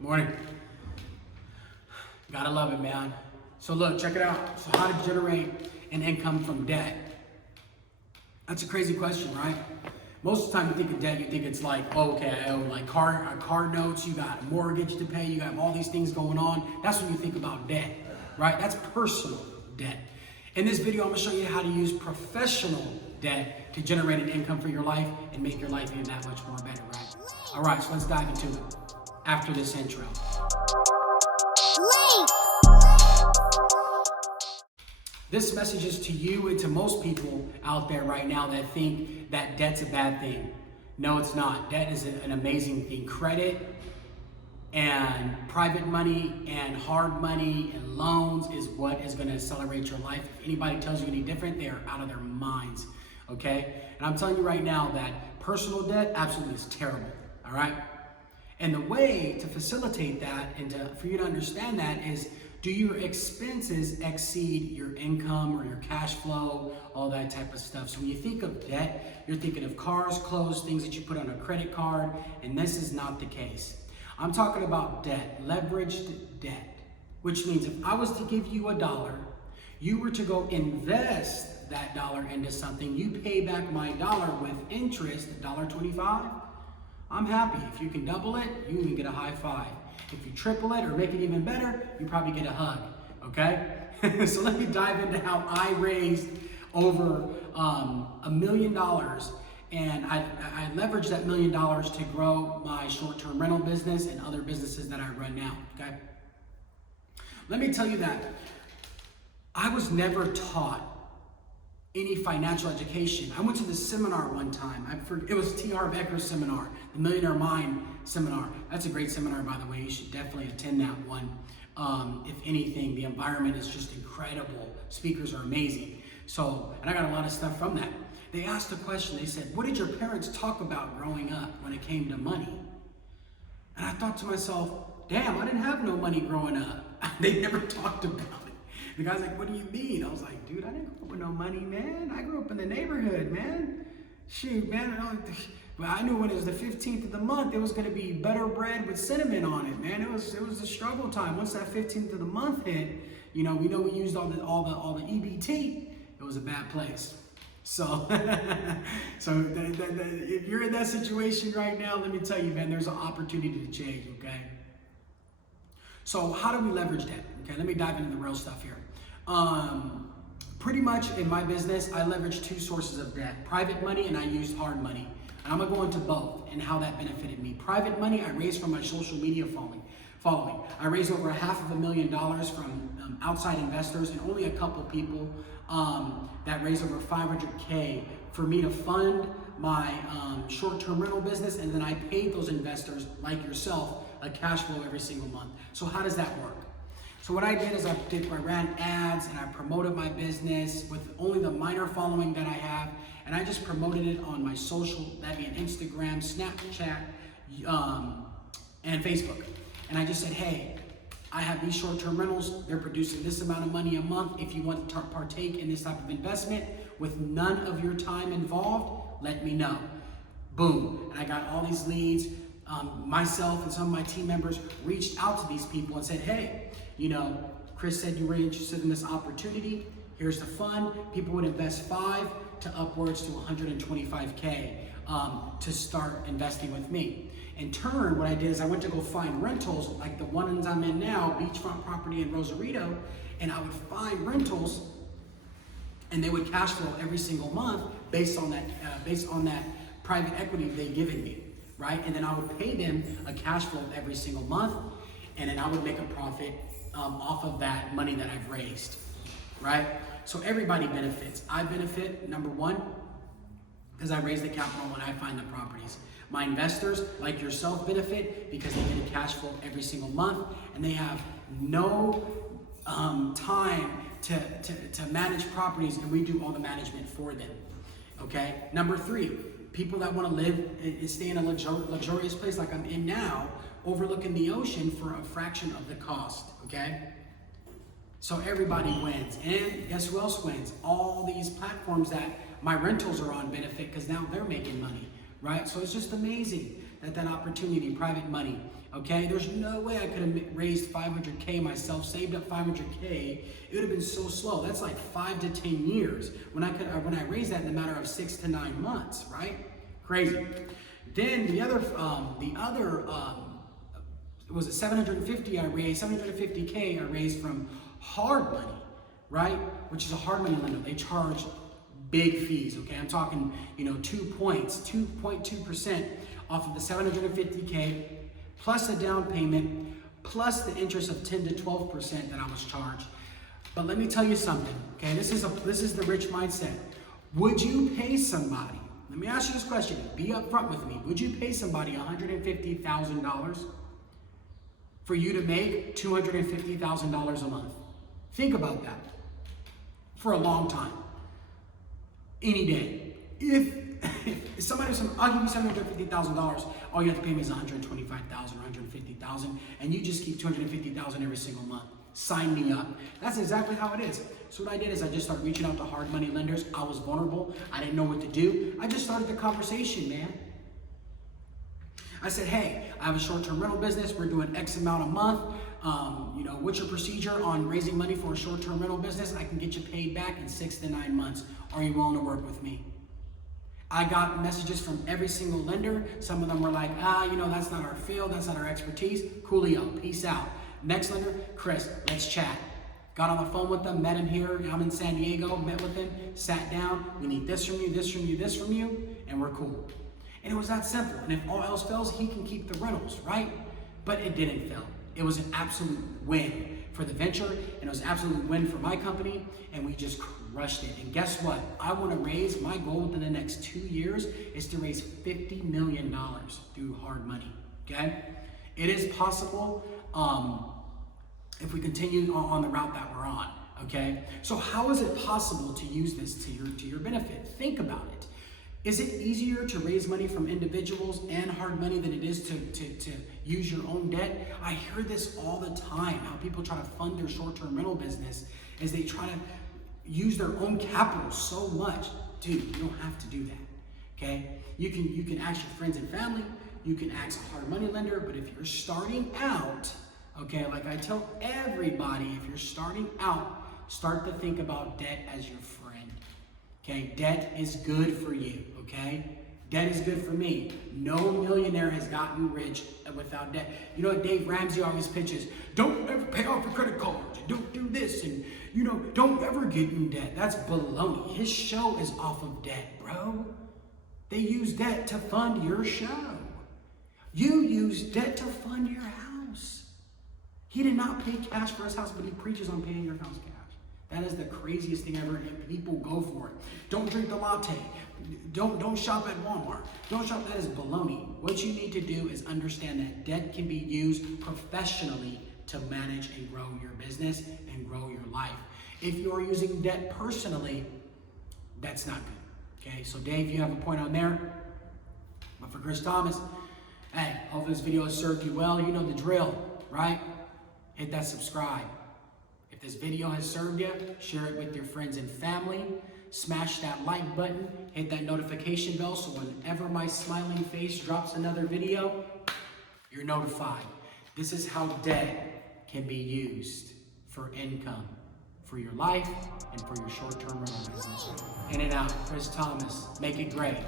Morning. Gotta love it, man. So look, check it out. So how to generate an income from debt? That's a crazy question, right? Most of the time you think of debt, you think it's like, oh, okay, I owe like car notes, you got a mortgage to pay, you got all these things going on. That's when you think about debt, right? That's personal debt. In this video, I'm gonna show you how to use professional debt to generate an income for your life and make your life even that much more better, right? All right, so let's dive into it after this intro. This message is to you and to most people out there right now that think that debt's a bad thing. No, it's not. Debt is an amazing thing. Credit and private money and hard money and loans is what is going to accelerate your life. If anybody tells you any different, they are out of their minds, okay? And I'm telling you right now that personal debt absolutely is terrible, all right? And the way to facilitate that and for you to understand that is, do your expenses exceed your income or your cash flow, all that type of stuff? So when you think of debt, you're thinking of cars, clothes, things that you put on a credit card, and this is not the case. I'm talking about debt, leveraged debt, which means if I was to give you $1, you were to go invest that dollar into something, you pay back my dollar with interest, $1.25, I'm happy. If you can double it, you even get a high five. If you triple it or make it even better, you probably get a hug, okay? So let me dive into how I raised over $1 million, and I leveraged that $1 million to grow my short-term rental business and other businesses that I run now, okay? Let me tell you that I was never taught any financial education. I went to this seminar one time. It was T. Harv Eker's seminar, the Millionaire Mind seminar. That's a great seminar, by the way. You should definitely attend that one. If anything, the environment is just incredible. Speakers are amazing. So, and I got a lot of stuff from that. They asked a question. They said, what did your parents talk about growing up when it came to money? And I thought to myself, damn, I didn't have no money growing up. They never talked about it. The guy's like, what do you mean? I was like, dude, I didn't grow up with no money, man. I grew up in the neighborhood, man. Shoot, man. I knew when it was the 15th of the month, it was going to be butter bread with cinnamon on it, man. It was a struggle time. Once that 15th of the month hit, we know we used all the EBT. It was a bad place. So, if you're in that situation right now, let me tell you, man, there's an opportunity to change, okay? So how do we leverage that? Okay, let me dive into the real stuff here. Pretty much in my business, I leverage two sources of debt, private money and I used hard money. And I'm gonna go into both and how that benefited me. Private money I raised from my social media following. I raised over $500,000 from outside investors and only a couple people that raised over $500K for me to fund my short-term rental business, and then I paid those investors, like yourself, a cash flow every single month. So how does that work? So what I did is I ran ads and I promoted my business with only the minor following that I have, and I just promoted it on my social, that'd be on Instagram, Snapchat, and Facebook. And I just said, hey, I have these short-term rentals, they're producing this amount of money a month. If you want to partake in this type of investment with none of your time involved, let me know. Boom, and I got all these leads. Myself and some of my team members reached out to these people and said, hey, Chris said you were interested in this opportunity. Here's the fund. People would invest $5 to upwards to $125K to start investing with me. In turn, what I did is I went to go find rentals like the ones I'm in now, beachfront property in Rosarito, and I would find rentals and they would cash flow every single month based on that private equity they'd given me. Right? And then I would pay them a cash flow every single month, and then I would make a profit off of that money that I've raised, right? So everybody benefits. I benefit, number one, because I raise the capital when I find the properties. My investors, like yourself, benefit because they get a cash flow every single month, and they have no time to manage properties, and we do all the management for them, okay? Number three, people that want to live and stay in a luxurious place like I'm in now, overlooking the ocean for a fraction of the cost, okay? So everybody wins. And guess who else wins? All these platforms that my rentals are on benefit because now they're making money, right? So it's just amazing. that opportunity, private money, okay? There's no way I could have raised 500K myself, saved up 500K. It would have been so slow. That's like 5 to 10 years when I raised that in a matter of 6 to 9 months, right? Crazy. Then the other was it 750 I raised, 750K I raised from hard money, right? Which is a hard money lender. They charge big fees, okay? I'm talking, 2.2% off of the 750K, plus a down payment, plus the interest of 10 to 12% that I was charged. But let me tell you something, okay? This is the rich mindset. Would you pay somebody? Let me ask you this question. Be upfront with me. Would you pay somebody $150,000 for you to make $250,000 a month? Think about that for a long time. Any day. If somebody was, I'll give you $750,000, all you have to pay me is $125,000 or $150,000, and you just keep $250,000 every single month. Sign me up. That's exactly how it is. So what I did is I just started reaching out to hard money lenders. I was vulnerable. I didn't know what to do. I just started the conversation, man. I said, hey, I have a short-term rental business. We're doing X amount a month. What's your procedure on raising money for a short-term rental business? I can get you paid back in 6 to 9 months. Are you willing to work with me? I got messages from every single lender. Some of them were like, that's not our field. That's not our expertise. Coolio, peace out. Next lender, Chris, let's chat. Got on the phone with them, met him here. I'm in San Diego, met with him, sat down. We need this from you, this from you, this from you, and we're cool. And it was that simple. And if all else fails, he can keep the rentals, right? But it didn't fail. It was an absolute win for the venture, and it was an absolute win for my company, and we just crushed it. And guess what? I want to raise, my goal within the next 2 years is to raise $50 million through hard money, okay? It is possible if we continue on the route that we're on, okay? So how is it possible to use this to your benefit? Think about it. Is it easier to raise money from individuals and hard money than it is to use your own debt? I hear this all the time, how people try to fund their short-term rental business is they try to use their own capital so much. Dude, you don't have to do that, okay? You can ask your friends and family, you can ask a hard money lender, but if you're starting out, okay, like I tell everybody, if you're starting out, start to think about debt as your friend. Okay, debt is good for you, okay? Debt is good for me. No millionaire has gotten rich without debt. You know what Dave Ramsey always pitches? Don't ever pay off your credit cards, and don't do this, and don't ever get in debt. That's baloney. His show is off of debt, bro. They use debt to fund your show. You use debt to fund your house. He did not pay cash for his house, but he preaches on paying your house cash. That is the craziest thing ever, and people go for it. Don't drink the latte. Don't shop at Walmart. Don't shop. That is baloney. What you need to do is understand that debt can be used professionally to manage and grow your business and grow your life. If you're using debt personally, that's not good. Okay, so Dave, you have a point on there. But for Chris Thomas, hey, hopefully this video has served you well. You know the drill, right? Hit that subscribe. If this video has served you, share it with your friends and family. Smash that like button, hit that notification bell so whenever my smiling face drops another video, you're notified. This is how debt can be used for income, for your life, and for your short-term rental business. In and out, Chris Thomas. Make it great.